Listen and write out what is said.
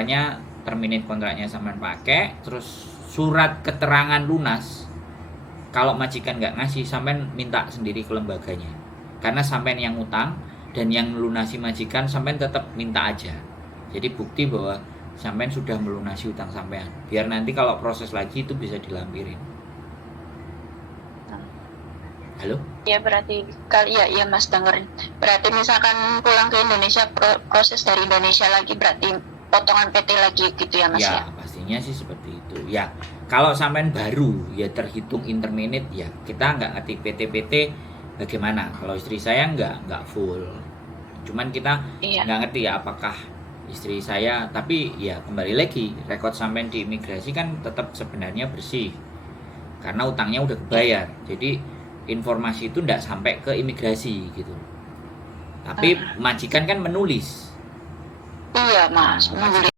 makanya terminate kontraknya sampean pakai, terus surat keterangan lunas kalau majikan nggak ngasih, sampean minta sendiri ke lembaganya, karena sampean yang utang dan yang melunasi majikan sampean tetap minta aja. Jadi bukti bahwa sampean sudah melunasi utang sampean, biar nanti kalau proses lagi itu bisa dilampirin. Halo? Ya berarti ya Mas dengerin. Berarti misalkan pulang ke Indonesia, proses dari Indonesia lagi, berarti potongan PT lagi gitu ya Mas ya? Ya pastinya sih seperti itu ya. Kalau sampean baru ya terhitung interminate ya, kita nggak ngerti PT bagaimana. Kalau istri saya nggak full, cuman kita Iya. nggak ngerti ya apakah istri saya, tapi ya kembali lagi rekod sampean di imigrasi kan tetap sebenarnya bersih karena utangnya udah kebayar. Jadi informasi itu nggak sampai ke imigrasi gitu, tapi majikan kan menulis. Iya Mas, Nah,